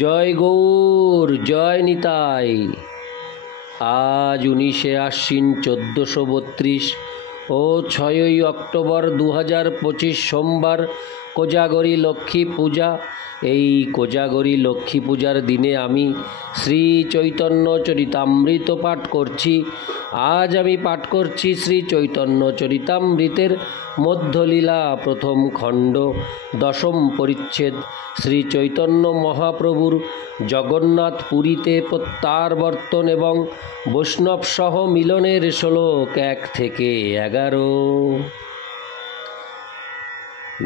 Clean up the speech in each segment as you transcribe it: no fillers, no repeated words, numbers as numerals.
জয় গৌর, জয় নিতাই। আজ 19শে আশ্বিন 1432 ও 6ই অক্টোবর 2025 সোমবার, কোজাগরী লক্ষ্মী পূজা। এই কোজাগরী লক্ষ্মী পূজার দিনে আমি শ্রী চৈতন্য চরিতামৃত পাঠ করছি। আজ আমি পাঠ করছি শ্রী চৈতন্য চরিতামৃতের মধ্যলীলা প্রথম খণ্ড, দশম পরিচ্ছেদ। শ্রী চৈতন্য মহাপ্রভুর জগন্নাথ পুরীতে প্রত্যাবর্তন এবং বৈষ্ণব সহ মিলনের শ্লোক 1 থেকে 11।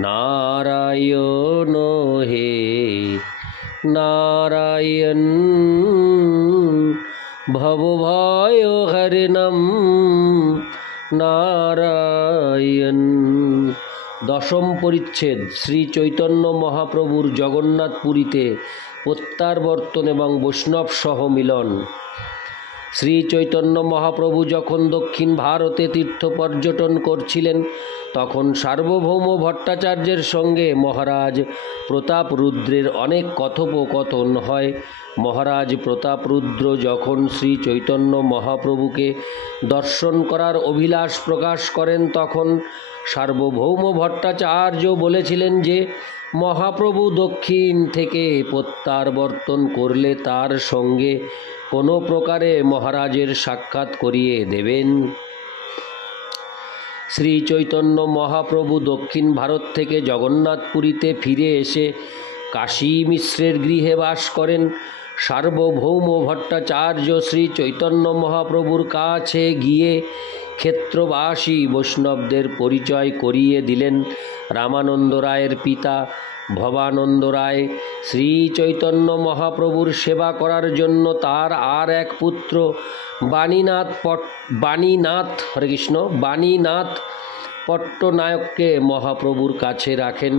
নারায়ণ হে নারায়ণ, ভবভয় হরিণম নারায়ণ। দশম পরিচ্ছেদ। শ্রী চৈতন্য মহাপ্রভুর জগন্নাথ পুরীতে প্রত্যাবর্তন এবং বৈষ্ণব সহ মিলন। শ্রী চৈতন্য মহাপ্রভু যখন দক্ষিণ ভারতে তীর্থ পর্যটন করছিলেন, তখন সার্বভৌম ভট্টাচার্যের সঙ্গে মহারাজ প্রতাপরুদ্রের অনেক কথোপকথন হয়। মহারাজ প্রতাপরুদ্র যখন শ্রী চৈতন্য মহাপ্রভুকে দর্শন করার অভিলাষ প্রকাশ করেন, তখন সার্বভৌম ভট্টাচার্য বলেছিলেন যে মহাপ্রভু দক্ষিণ থেকে প্রত্যাবর্তন করলে তার সঙ্গে কোনো প্রকারে মহারাজের সাক্ষাৎ করিয়ে দেবেন। শ্রী চৈতন্য মহাপ্রভু দক্ষিণ ভারত থেকে জগন্নাথ পুরীতে ফিরে এসে কাশী মিশ্রের গৃহে বাস করেন। সার্বভৌম ভট্টাচার্য শ্রী চৈতন্য মহাপ্রভুর কাছে গিয়ে ক্ষেত্রবাসী বৈষ্ণবদের পরিচয় করিয়ে দিলেন। রামানন্দ রায়ের পিতা ভবানন্দ রায় শ্রী চৈতন্য মহাপ্রভুর সেবা করার জন্য তার আর এক পুত্র বাণীনাথ পট্টনায়ককে মহাপ্রভুর কাছে রাখেন।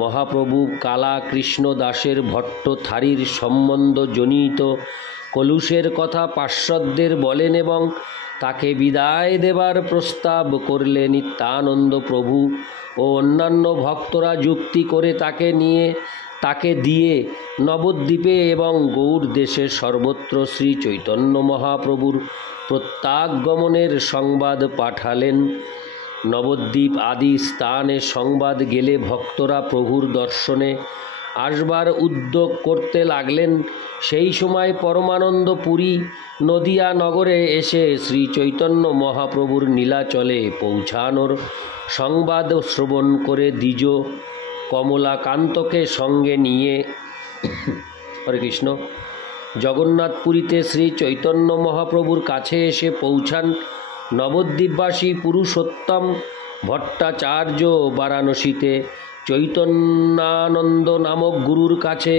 মহাপ্রভু কালা কৃষ্ণ দাসের ভট্ট থারির সম্বন্ধজনিত কলুষের কথা পার্শ্বদের বলেন এবং তাকে বিদায় দেবার প্রস্তাব করলে নিত্যানন্দ প্রভু ও অন্যান্য ভক্তরা যুক্তি করে তাকে দিয়ে নবদ্বীপে এবং গৌড় দেশে সর্বত্র শ্রী চৈতন্য মহাপ্রভুর প্রত্যাগমনের সংবাদ পাঠালেন। নবদ্বীপ আদি স্থানে সংবাদ গেলে ভক্তরা প্রভুর দর্শনে আসবার উদ্যোগ করতে লাগলেন। সেই সময় পরমানন্দ পুরী নদিয়া নগরে এসে শ্রী চৈতন্য মহাপ্রভুর নীলাচলে পৌঁছানোর সংবাদ শ্রবণ করে দ্বিজ কমলাকান্তকে সঙ্গে নিয়ে হরে কৃষ্ণ জগন্নাথ পুরীতে শ্রী চৈতন্য মহাপ্রভুর কাছে এসে পৌঁছান। নবদ্বীপবাসী পুরুষোত্তম ভট্টাচার্য বারাণসীতে চৈতন্যানন্দ নামক গুরুর কাছে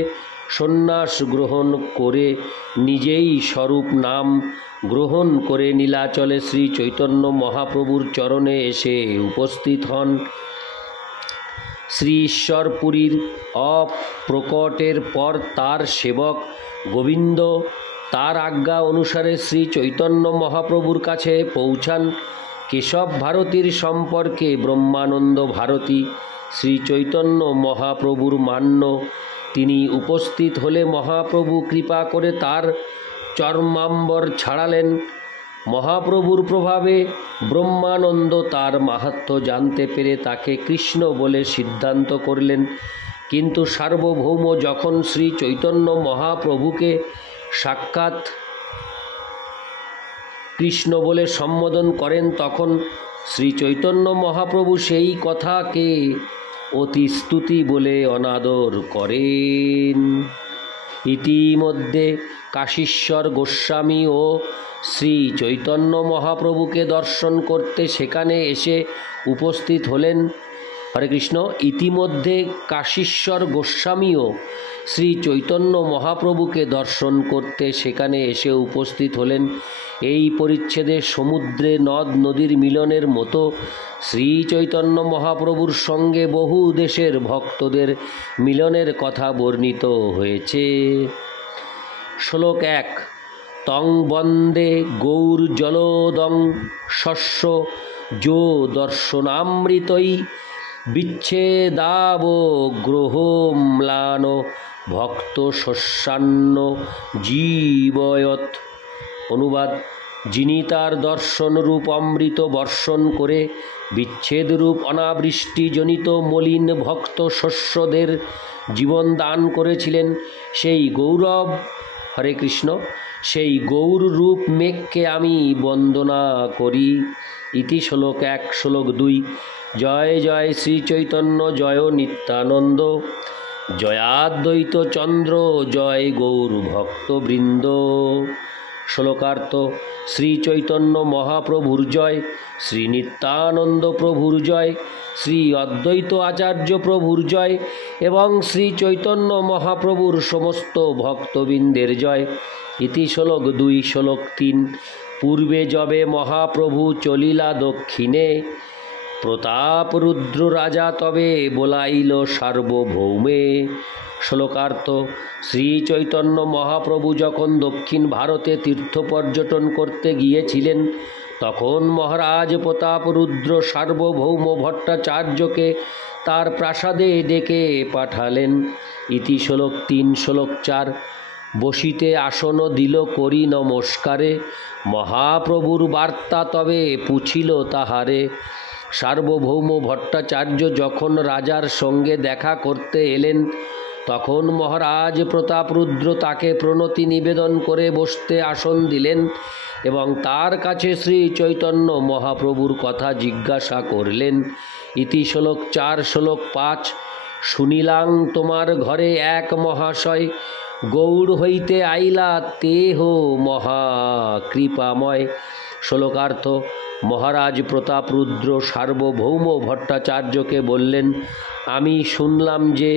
সন্ন্যাস গ্রহণ করে নিজেই স্বরূপ নাম গ্রহণ করে নীলাচলে শ্রী চৈতন্য মহাপ্রভুর চরণে এসে উপস্থিত হন। শ্রী ঈশ্বরপুরীর অপ্রকটের পর তার সেবক গোবিন্দ তার আজ্ঞা অনুসারে শ্রী চৈতন্য মহাপ্রভুর কাছে পৌঁছান। কেশব ভারতীর সম্পর্কে ব্রহ্মানন্দ ভারতী শ্রী চৈতন্য মহাপ্রভুর মান্য। তিনি উপস্থিত হলে মহাপ্রভু কৃপা করে তার চর্মাম্বর ছাড়ালেন। মহাপ্রভুর প্রভাবে ব্রহ্মানন্দ তার মাহাত্ম্য জানতে পেরে তাকে কৃষ্ণ বলে সিদ্ধান্ত করলেন। কিন্তু সার্বভৌম যখন শ্রী চৈতন্য মহাপ্রভুকে সাক্ষাৎ কৃষ্ণ বলে সম্বোধন করেন, তখন শ্রী চৈতন্য মহাপ্রভু সেই কথাকে অতি স্তুতি বলে অনাদর করেন। ইতিমধ্যে কাশীশ্বর গোস্বামী ও শ্রী চৈতন্য মহাপ্রভুকে দর্শন করতে সেখানে এসে উপস্থিত হলেন। হরে কৃষ্ণ। ইতিমধ্যে কাশীশ্বর গোস্বামীও শ্রী চৈতন্য মহাপ্রভুকে দর্শন করতে সেখানে এসে উপস্থিত হলেন। এই পরিচ্ছেদে সমুদ্রে নদ নদীর মিলনের মতো শ্রী চৈতন্য মহাপ্রভুর সঙ্গে বহু দেশের ভক্তদের মিলনের কথা বর্ণিত হয়েছে। শ্লোক 1। তং বন্দে গৌর জলোদং শস্য যো দর্শনামৃতই বিচ্ছেদাবগ্রহো ম্লানো ভক্ত শস্যান্ন জীবয়ত। অনুবাদ: যিনি তার দর্শনরূপ অমৃত বর্ষণ করে বিচ্ছেদরূপ অনাবৃষ্টিজনিত মলিন ভক্ত শস্যদের জীবন দান করেছিলেন, সেই গৌরব, হরে কৃষ্ণ, সেই গৌর রূপ মেঘকে আমি বন্দনা করি। ইতি শ্লোক 1, শ্লোক 2। জয় জয় শ্রী চৈতন্য, জয় নিত্যানন্দ, জয়াদ্বৈত চন্দ্র, জয় গৌর ভক্তবৃন্দ। শ্লোকার্থ: শ্রী চৈতন্য মহাপ্রভুর জয়, শ্রী নিত্যানন্দ প্রভুর জয়, শ্রী অদ্বৈত আচার্য প্রভুর জয় এবং শ্রী চৈতন্য মহাপ্রভুর সমস্ত ভক্তবৃন্দের জয়। ইতি শ্লোক 2, শ্লোক 3। পূর্বে যবে মহাপ্রভু চলিলা দক্ষিণে, প্রতাপ রুদ্র রাজা তবে বোলাইল সার্বভৌমে। শ্লোকার্থ: শ্রী চৈতন্য মহাপ্রভু যখন দক্ষিণ ভারতে তীর্থ পর্যটন করতে গিয়েছিলেন, তখন মহারাজ প্রতাপ রুদ্র সার্বভৌম ভট্টাচার্যকে তার প্রাসাদে ডেকে পাঠালেন। ইতি শ্লোক 3, শ্লোক 4। বসিতে আসন দিল করি নমস্কারে, মহাপ্রভুর বার্তা তবে পুছিল তাহারে। সার্বভৌম ভট্টাচার্য যখন রাজার সঙ্গে দেখা করতে এলেন, তখন মহারাজ প্রতাপরুদ্র তাকে প্রণতি নিবেদন করে বসতে আসন দিলেন এবং তার কাছে শ্রী চৈতন্য মহাপ্রভুর কথা জিজ্ঞাসা করলেন। ইতি শ্লোক 4, শ্লোক 5। শুনিলাম তোমার ঘরে এক মহাশয়, গৌড় হইতে আইলা তেহ মহা কৃপাময়। শ্লোকার্থ: মহারাজ প্রতাপরুদ্র সার্বভৌম ভট্টাচার্যকে বললেন, আমি শুনলাম যে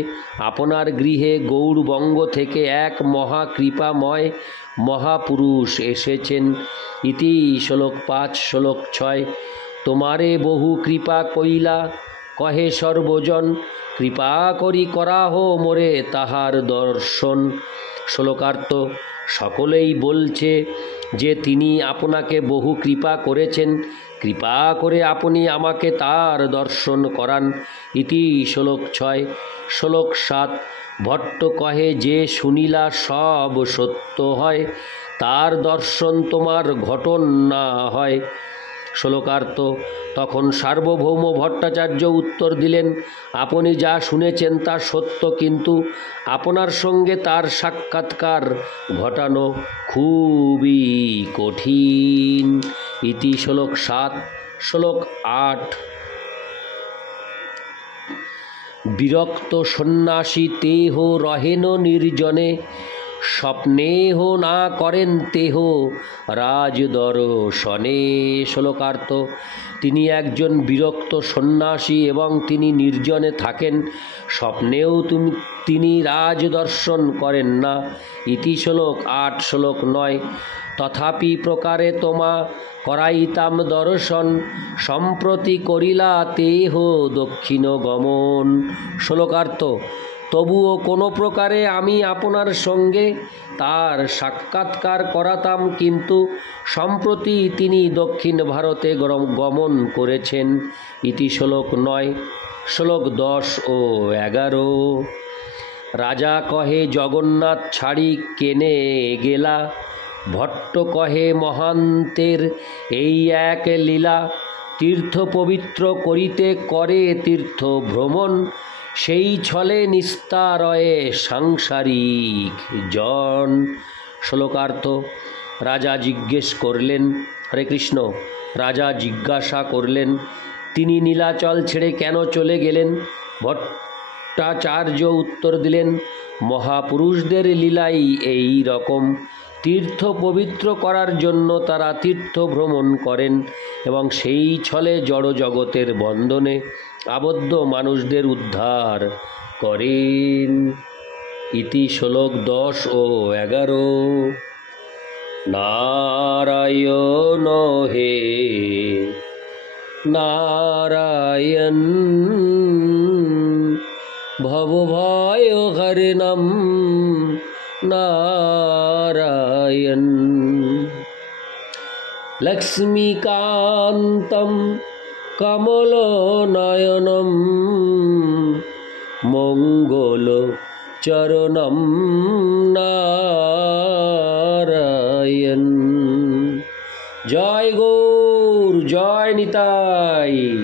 আপনার গৃহে গৌড়বঙ্গ থেকে এক মহাকৃপাময় মহাপুরুষ এসেছেন। ইতি শ্লোক 5, শ্লোক 6। তোমারে বহু কৃপা কইলা কহে সর্বজন, কৃপা করি করাহ মোরে তাহার দর্শন। শ্লোকার্থ: সকলেই বলছে যে তিনি আপনাকে বহু কৃপা করেছেন, কৃপা করে আপনি আমাকে তার দর্শন করান। ইতি শ্লোক 6, শ্লোক 7। ভট্ট কহে যে শুনিলা সব সত্য হয়, তার দর্শন তোমার ঘটন না হয়। শ্লোকার্থ: তখন সার্বভৌম ভট্টাচার্য উত্তর দিলেন, আপনি যা শুনেছেন তা সত্য, কিন্তু আপনার সঙ্গে তার সাক্ষাৎকার ঘটানো খুবই কঠিন। ইতি শ্লোক 7, শ্লোক 8। বিরক্ত সন্ন্যাসী তেহ রহেন নির্জনে, স্বপ্নেহ না করেন তেহ রাজদর্শনে। শ্লোকার্থ: তিনি একজন বিরক্ত সন্ন্যাসী এবং তিনি নির্জনে থাকেন, স্বপ্নেও তিনি রাজদর্শন করেন না। ইতি শ্লোক 8, শ্লোক 9। তথাপি প্রকারে তোমা করাইতাম দর্শন, সম্প্রতি করিলা তেহ দক্ষিণ গমন। শ্লোকার্থ: তবুও কোনো প্রকারে আমি আপনার সঙ্গে তার সাক্ষাৎকার করাতাম, কিন্তু সম্প্রতি তিনি দক্ষিণ ভারতে গমন করেছেন। ইতি শ্লোক 9, শ্লোক 10 ও 11। রাজা কহে জগন্নাথ ছাড়ি কেনে গেলা, ভট্ট কহে মহান্তের এই এক লীলা। তীর্থ পবিত্র করিতে করে তীর্থ ভ্রমণ, সেই ছলে নিস্তারয়ে সাংসারিক জন। শ্লোকার্থ: রাজা জিজ্ঞেস করলেন, হরে কৃষ্ণ, রাজা জিজ্ঞাসা করলেন, তিনি নীলাচল ছেড়ে কেন চলে গেলেন? ভট্টাচার্য উত্তর দিলেন, মহাপুরুষদের লীলাই এই রকম। তীর্থ পবিত্র করার জন্য তারা তীর্থ ভ্রমণ করেন এবং সেই ছলে জড় জগতের বন্ধনে আবদ্ধ মানুষদের উদ্ধার করেন। ইতি শ্লোক 10 ও 11। নারায়ণ হে নারায়ণ, ভবভয় হরিণম নারায়ণ, লক্ষ্মীকান্তম কমলনয়নম, মঙ্গল চরণম নারায়ণ। জয় গৌর, জয় নিতাই।